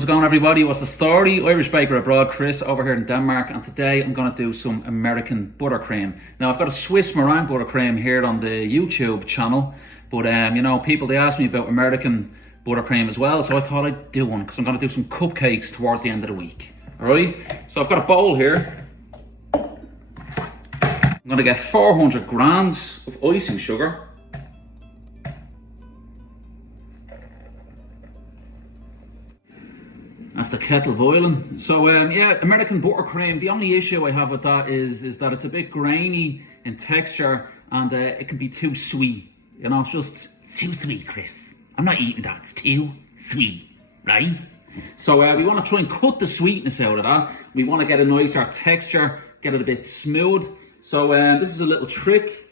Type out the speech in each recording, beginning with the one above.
How's it going, everybody? What's the story? Irish baker abroad, Chris over here in Denmark, and today I'm going to do some American buttercream. Now, I've got a Swiss meringue buttercream here on the YouTube channel, but you know, people, they ask me about American buttercream as well, so I thought I'd do one because I'm going to do some cupcakes towards the end of the week. Alright, so I've got a bowl here. I'm going to get 400 grams of icing sugar. That's the kettle boiling. So yeah, American buttercream, the only issue I have with that is that it's a bit grainy in texture, and it can be too sweet. You know, it's too sweet, Chris. I'm not eating that, it's too sweet, right? So we want to try and cut the sweetness out of that. We want to get a nicer texture, get it a bit smooth. So this is a little trick.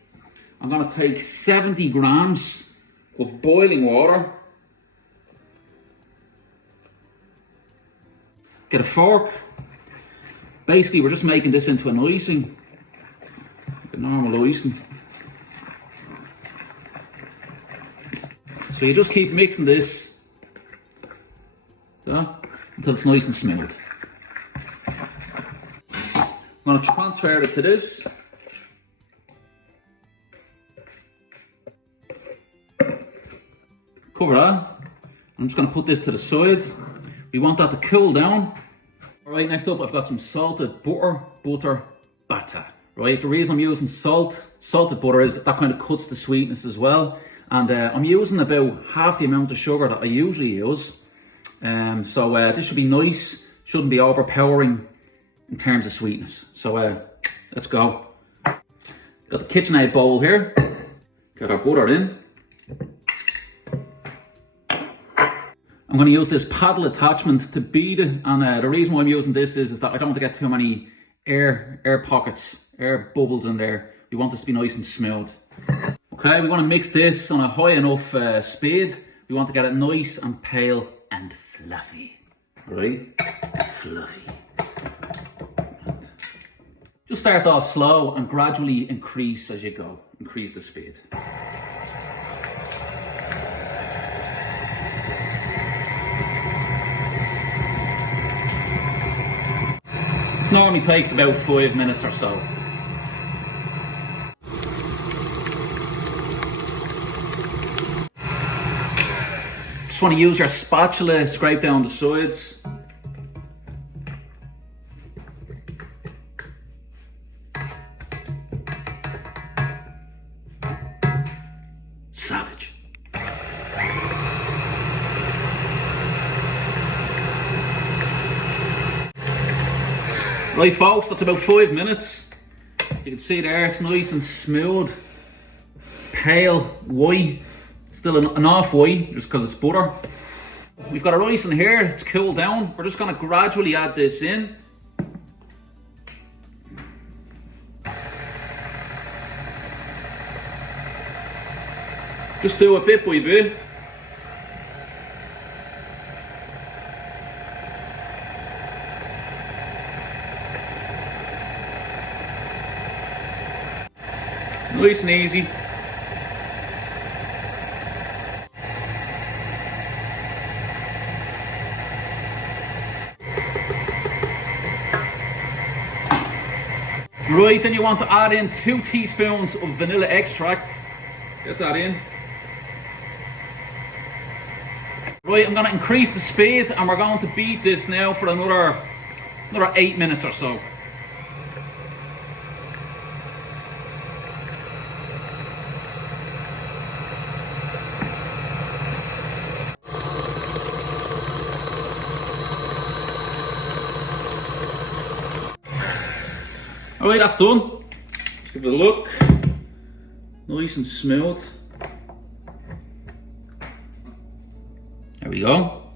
I'm going to take 70 grams of boiling water. Get a fork. Basically, we're just making this into an icing, like a normal icing. So you just keep mixing this until it's nice and smooth. I'm going to transfer it to this. Cover that. I'm just going to put this to the side. We want that to cool down. Alright, next up I've got some salted butter batter. Right, the reason I'm using salted butter is that kind of cuts the sweetness as well. And I'm using about half the amount of sugar that I usually use. So this should be nice, shouldn't be overpowering in terms of sweetness. So let's go. Got the KitchenAid bowl here. Got our butter in. I'm going to use this paddle attachment to bead it, and the reason why I'm using this is that I don't want to get too many air pockets, air bubbles in there. We want this to be nice and smooth. Okay, we want to mix this on a high enough speed. We want to get it nice and pale and fluffy. Right? Fluffy. Just start off slow and gradually increase as you go. Increase the speed. This normally takes about 5 minutes or so. Just want to use your spatula, scrape down the sides. Savage. Right, folks, that's about 5 minutes. You can see there, it's nice and smooth, pale, white, still an off white just because it's butter. We've got our icing here, it's cooled down. We're just going to gradually add this in. Just do it bit by bit. Nice and easy. Right, then you want to add in 2 teaspoons of vanilla extract. Get that in. Right, I'm going to increase the speed and we're going to beat this now for another 8 minutes or so. Alright, that's done. Let's give it a look. Nice and smooth. There we go.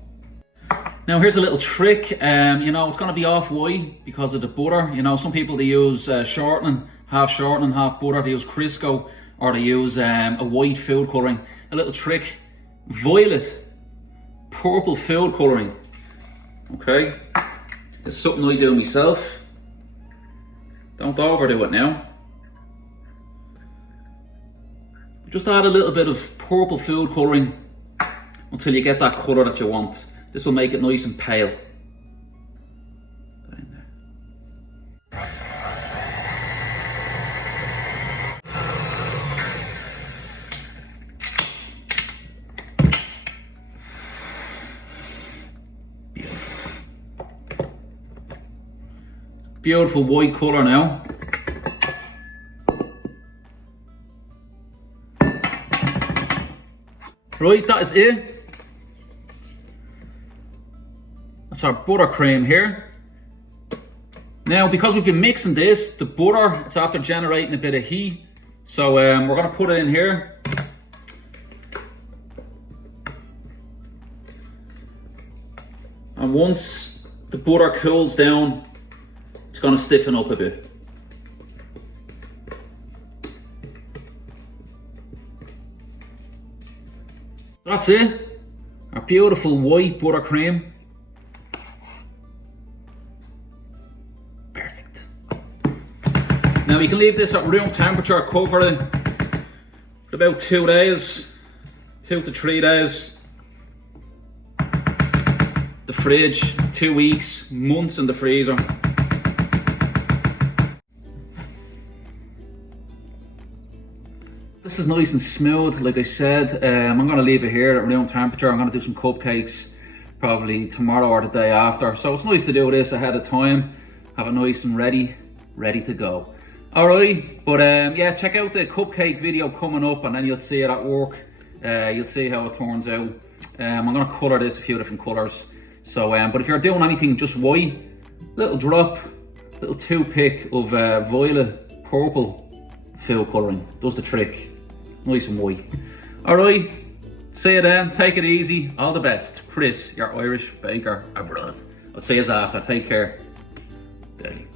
Now here's a little trick. You know, it's going to be off white because of the butter. You know, some people, they use shortening, half butter. They use Crisco, or they use a white food colouring. A little trick. Violet, purple food colouring. Okay. It's something I do myself. Don't overdo it now. Just add a little bit of purple food colouring until you get that colour that you want. This will make it nice and pale. Beautiful white colour now. Right, that is it. That's our buttercream here. Now, because we've been mixing this, the butter, it's after generating a bit of heat. So we're going to put it in here. And once the butter cools down, it's going to stiffen up a bit. That's it. Our beautiful white buttercream. Perfect. Now you can leave this at room temperature, cover it for about 2 days, 2 to 3 days. The fridge, 2 weeks, months in the freezer. This is nice and smooth, like I said. I'm going to leave it here at room temperature. I'm going to do some cupcakes probably tomorrow or the day after. So it's nice to do this ahead of time. Have it nice and ready to go. Alright, but yeah, check out the cupcake video coming up and then you'll see it at work. You'll see how it turns out. I'm going to colour this a few different colours. So, but if you're doing anything just white, little drop, little toothpick of violet purple food colouring does the trick. Nice and white. Alright, see you then, take it easy, all the best. Chris, your Irish baker abroad. I'll see you after, take care. Daily.